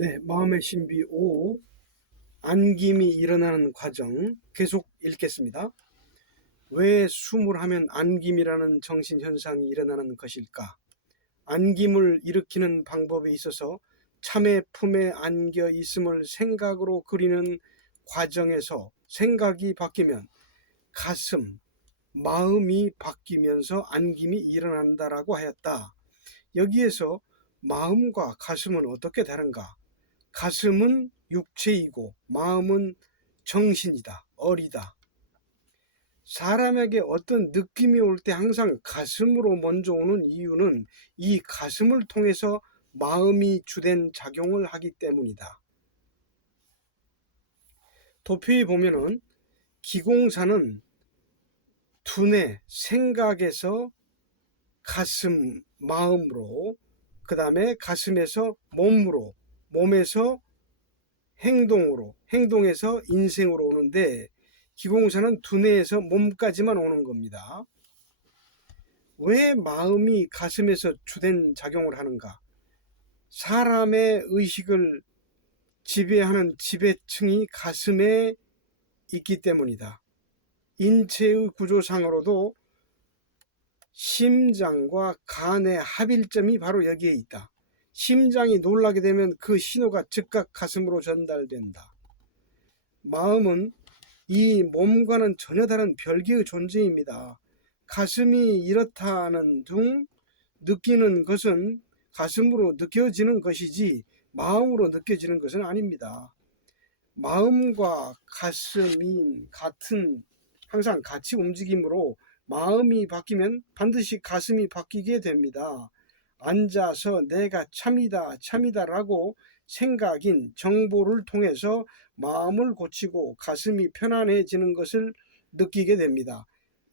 네, 마음의 신비 5. 안김이 일어나는 과정 계속 읽겠습니다. 왜 숨을 하면 안김이라는 정신현상이 일어나는 것일까? 안김을 일으키는 방법에 있어서 참의 품에 안겨 있음을 생각으로 그리는 과정에서 생각이 바뀌면 가슴, 마음이 바뀌면서 안김이 일어난다라고 하였다. 여기에서 마음과 가슴은 어떻게 다른가? 가슴은 육체이고 마음은 정신이다, 어리다. 사람에게 어떤 느낌이 올 때 항상 가슴으로 먼저 오는 이유는 이 가슴을 통해서 마음이 주된 작용을 하기 때문이다. 도표에 보면은 기공사는 두뇌, 생각에서 가슴, 마음으로, 그 다음에 가슴에서 몸으로, 몸에서 행동으로, 행동에서 인생으로 오는데 기공사는 두뇌에서 몸까지만 오는 겁니다. 왜 마음이 가슴에서 주된 작용을 하는가? 사람의 의식을 지배하는 지배층이 가슴에 있기 때문이다. 인체의 구조상으로도 심장과 간의 합일점이 바로 여기에 있다. 심장이 놀라게 되면 그 신호가 즉각 가슴으로 전달된다. 마음은 이 몸과는 전혀 다른 별개의 존재입니다. 가슴이 이렇다는 둥 느끼는 것은 가슴으로 느껴지는 것이지 마음으로 느껴지는 것은 아닙니다. 마음과 가슴이 항상 같이 움직이므로 마음이 바뀌면 반드시 가슴이 바뀌게 됩니다. 앉아서 내가 참이다라고 생각인 정보를 통해서 마음을 고치고 가슴이 편안해지는 것을 느끼게 됩니다.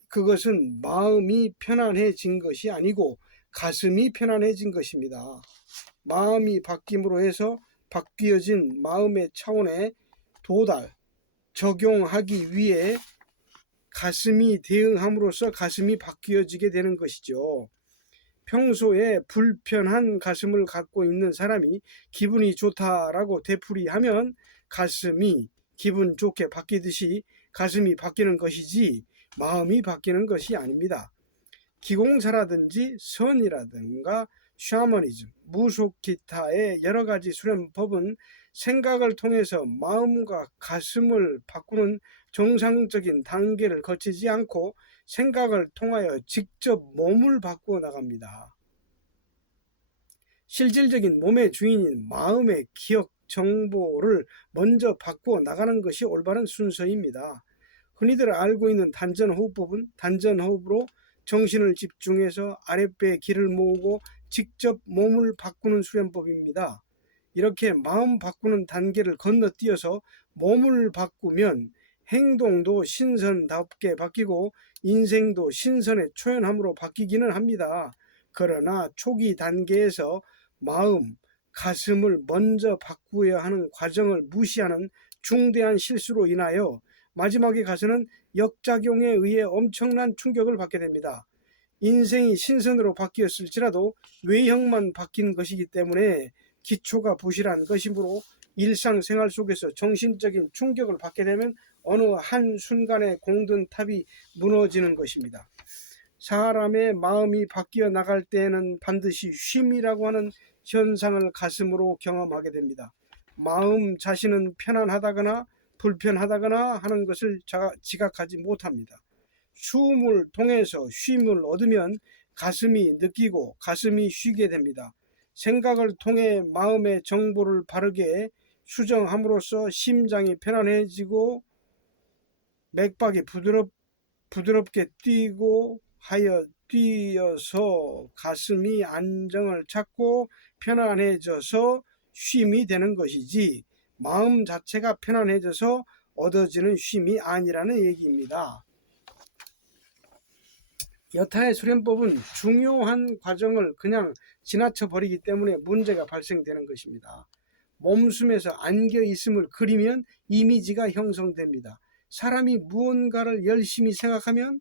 그것은 마음이 편안해진 것이 아니고 가슴이 편안해진 것입니다. 마음이 바뀜으로 해서 바뀌어진 마음의 차원에 적용하기 위해 가슴이 대응함으로써 가슴이 바뀌어지게 되는 것이죠. 평소에 불편한 가슴을 갖고 있는 사람이 기분이 좋다라고 되풀이하면 가슴이 기분 좋게 바뀌듯이 가슴이 바뀌는 것이지 마음이 바뀌는 것이 아닙니다. 기공사라든지 선이라든가 샤머니즘, 무속 기타의 여러 가지 수련법은 생각을 통해서 마음과 가슴을 바꾸는 정상적인 단계를 거치지 않고 생각을 통하여 직접 몸을 바꾸어 나갑니다. 실질적인 몸의 주인인 마음의 기억 정보를 먼저 바꾸어 나가는 것이 올바른 순서입니다. 흔히들 알고 있는 단전호흡법은 단전호흡으로 정신을 집중해서 아랫배에 기를 모으고 직접 몸을 바꾸는 수련법입니다. 이렇게 마음 바꾸는 단계를 건너뛰어서 몸을 바꾸면 행동도 신선답게 바뀌고 인생도 신선의 초연함으로 바뀌기는 합니다. 그러나 초기 단계에서 마음, 가슴을 먼저 바꾸어야 하는 과정을 무시하는 중대한 실수로 인하여 마지막에 가서는 역작용에 의해 엄청난 충격을 받게 됩니다. 인생이 신선으로 바뀌었을지라도 외형만 바뀐 것이기 때문에 기초가 부실한 것이므로 일상생활 속에서 정신적인 충격을 받게 되면 어느 한순간에 공든 탑이 무너지는 것입니다. 사람의 마음이 바뀌어 나갈 때에는 반드시 쉼이라고 하는 현상을 가슴으로 경험하게 됩니다. 마음 자신은 편안하다거나 불편하다거나 하는 것을 지각하지 못합니다. 숨을 통해서 쉼을 얻으면 가슴이 느끼고 가슴이 쉬게 됩니다. 생각을 통해 마음의 정보를 바르게 수정함으로써 심장이 편안해지고 맥박이 부드럽게 뛰고 하여 뛰어서 가슴이 안정을 찾고 편안해져서 쉼이 되는 것이지 마음 자체가 편안해져서 얻어지는 쉼이 아니라는 얘기입니다. 여타의 수련법은 중요한 과정을 그냥 지나쳐 버리기 때문에 문제가 발생되는 것입니다. 몸숨에서 안겨 있음을 그리면 이미지가 형성됩니다. 사람이 무언가를 열심히 생각하면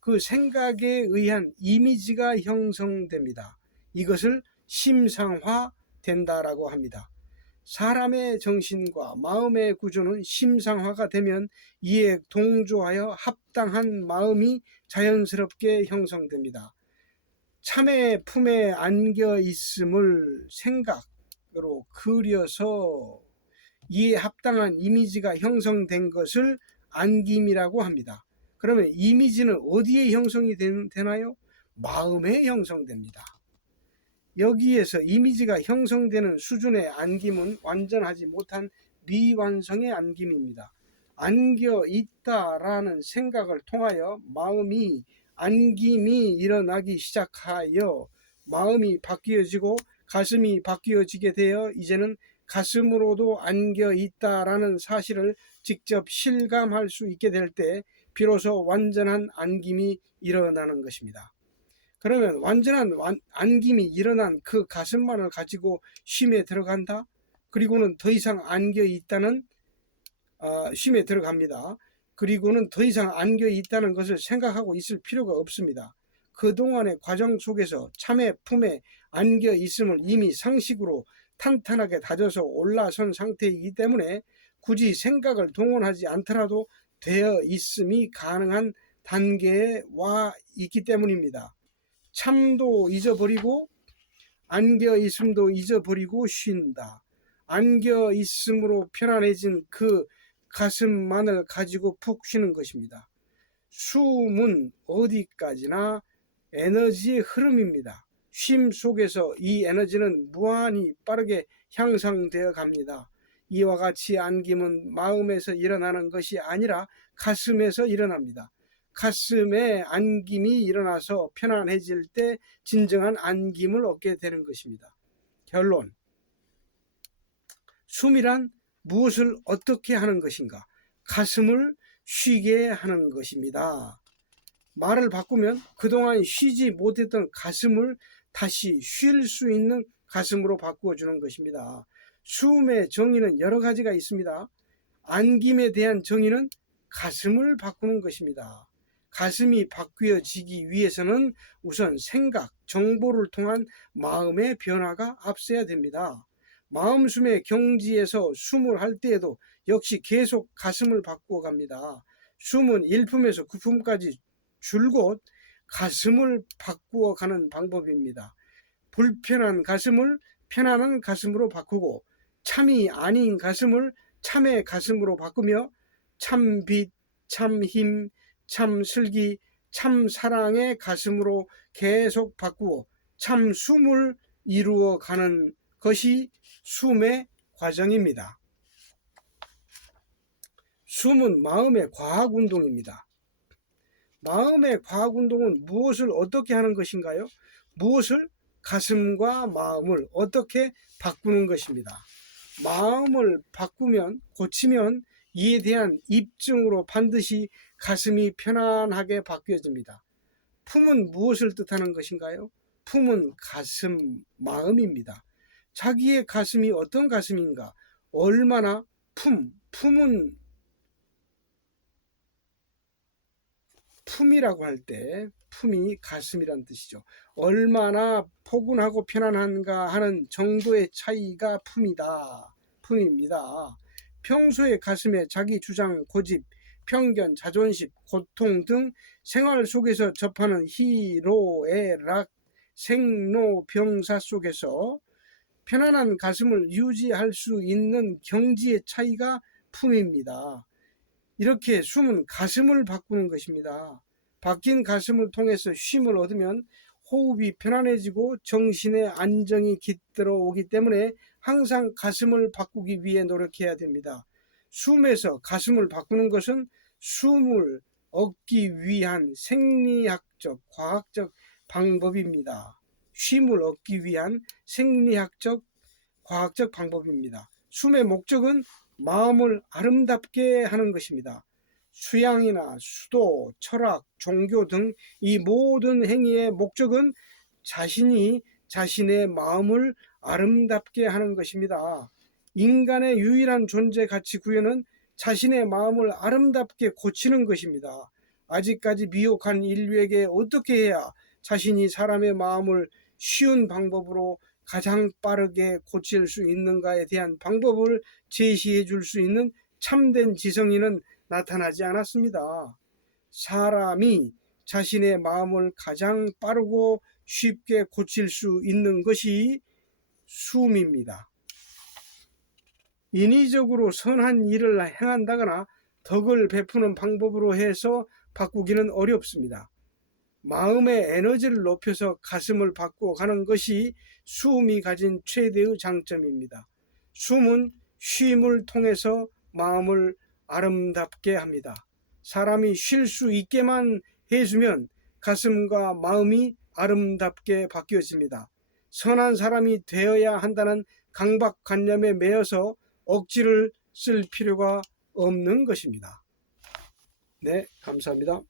그 생각에 의한 이미지가 형성됩니다. 이것을 심상화 된다라고 합니다. 사람의 정신과 마음의 구조는 심상화가 되면 이에 동조하여 합당한 마음이 자연스럽게 형성됩니다. 참의 품에 안겨 있음을 생각으로 그려서 이에 합당한 이미지가 형성된 것을 안김이라고 합니다. 그러면 이미지는 어디에 형성이 되나요? 마음에 형성됩니다. 여기에서 이미지가 형성되는 수준의 안김은 완전하지 못한 미완성의 안김입니다. 안겨 있다라는 생각을 통하여 마음이 안김이 일어나기 시작하여 마음이 바뀌어지고 가슴이 바뀌어지게 되어 이제는 가슴으로도 안겨 있다라는 사실을 직접 실감할 수 있게 될 때 비로소 완전한 안김이 일어나는 것입니다. 그러면 완전한 안김이 일어난 그 가슴만을 가지고 쉼에 들어간다. 그리고는 더 이상 안겨 있다는 쉼에 들어갑니다. 그리고는 더 이상 안겨 있다는 것을 생각하고 있을 필요가 없습니다. 그동안의 과정 속에서 참의 품에 안겨 있음을 이미 상식으로 탄탄하게 다져서 올라선 상태이기 때문에 굳이 생각을 동원하지 않더라도 되어 있음이 가능한 단계에 와 있기 때문입니다. 참도 잊어버리고 안겨 있음도 잊어버리고 쉰다. 안겨 있음으로 편안해진 그 가슴만을 가지고 푹 쉬는 것입니다. 숨은 어디까지나 에너지의 흐름입니다. 쉼 속에서 이 에너지는 무한히 빠르게 향상되어 갑니다. 이와 같이 안김은 마음에서 일어나는 것이 아니라 가슴에서 일어납니다. 가슴에 안김이 일어나서 편안해질 때 진정한 안김을 얻게 되는 것입니다. 결론. 숨이란 무엇을 어떻게 하는 것인가? 가슴을 쉬게 하는 것입니다. 말을 바꾸면 그동안 쉬지 못했던 가슴을 다시 쉴 수 있는 가슴으로 바꾸어주는 것입니다. 숨의 정의는 여러 가지가 있습니다. 안김에 대한 정의는 가슴을 바꾸는 것입니다. 가슴이 바뀌어지기 위해서는 우선 생각, 정보를 통한 마음의 변화가 앞서야 됩니다. 마음숨의 경지에서 숨을 할 때에도 역시 계속 가슴을 바꾸어 갑니다. 숨은 1품에서 9품까지 줄곧 가슴을 바꾸어 가는 방법입니다. 불편한 가슴을 편안한 가슴으로 바꾸고 참이 아닌 가슴을 참의 가슴으로 바꾸며 참빛, 참힘, 참슬기, 참사랑의 가슴으로 계속 바꾸어 참숨을 이루어 가는 것이 숨의 과정입니다. 숨은 마음의 과학운동입니다. 마음의 과학운동은 무엇을 어떻게 하는 것인가요? 무엇을? 가슴과 마음을 어떻게 바꾸는 것입니다. 마음을 바꾸면, 고치면 이에 대한 입증으로 반드시 가슴이 편안하게 바뀌어집니다. 품은 무엇을 뜻하는 것인가요? 품은 가슴, 마음입니다. 자기의 가슴이 어떤 가슴인가? 얼마나 품은 품이라고 할 때 품이 가슴이란 뜻이죠. 얼마나 포근하고 편안한가 하는 정도의 차이가 품입니다. 평소에 가슴에 자기 주장, 고집, 편견, 자존심, 고통 등 생활 속에서 접하는 희로애락, 생로병사 속에서 편안한 가슴을 유지할 수 있는 경지의 차이가 품입니다. 이렇게 숨은 가슴을 바꾸는 것입니다. 바뀐 가슴을 통해서 쉼을 얻으면 호흡이 편안해지고 정신의 안정이 깃들어 오기 때문에 항상 가슴을 바꾸기 위해 노력해야 됩니다. 숨에서 가슴을 바꾸는 것은 숨을 얻기 위한 생리학적, 과학적 방법입니다. 쉼을 얻기 위한 생리학적, 과학적 방법입니다. 숨의 목적은 마음을 아름답게 하는 것입니다. 수양이나 수도, 철학, 종교 등 이 모든 행위의 목적은 자신이 자신의 마음을 아름답게 하는 것입니다. 인간의 유일한 존재 가치 구현은 자신의 마음을 아름답게 고치는 것입니다. 아직까지 미혹한 인류에게 어떻게 해야 자신이 사람의 마음을 쉬운 방법으로 가장 빠르게 고칠 수 있는가에 대한 방법을 제시해 줄 수 있는 참된 지성인은 나타나지 않았습니다. 사람이 자신의 마음을 가장 빠르고 쉽게 고칠 수 있는 것이 숨입니다. 인위적으로 선한 일을 행한다거나 덕을 베푸는 방법으로 해서 바꾸기는 어렵습니다. 마음의 에너지를 높여서 가슴을 바꿔가는 것이 숨이 가진 최대의 장점입니다. 숨은 쉼을 통해서 마음을 아름답게 합니다. 사람이 쉴 수 있게만 해주면 가슴과 마음이 아름답게 바뀌어집니다. 선한 사람이 되어야 한다는 강박관념에 매여서 억지를 쓸 필요가 없는 것입니다. 네, 감사합니다.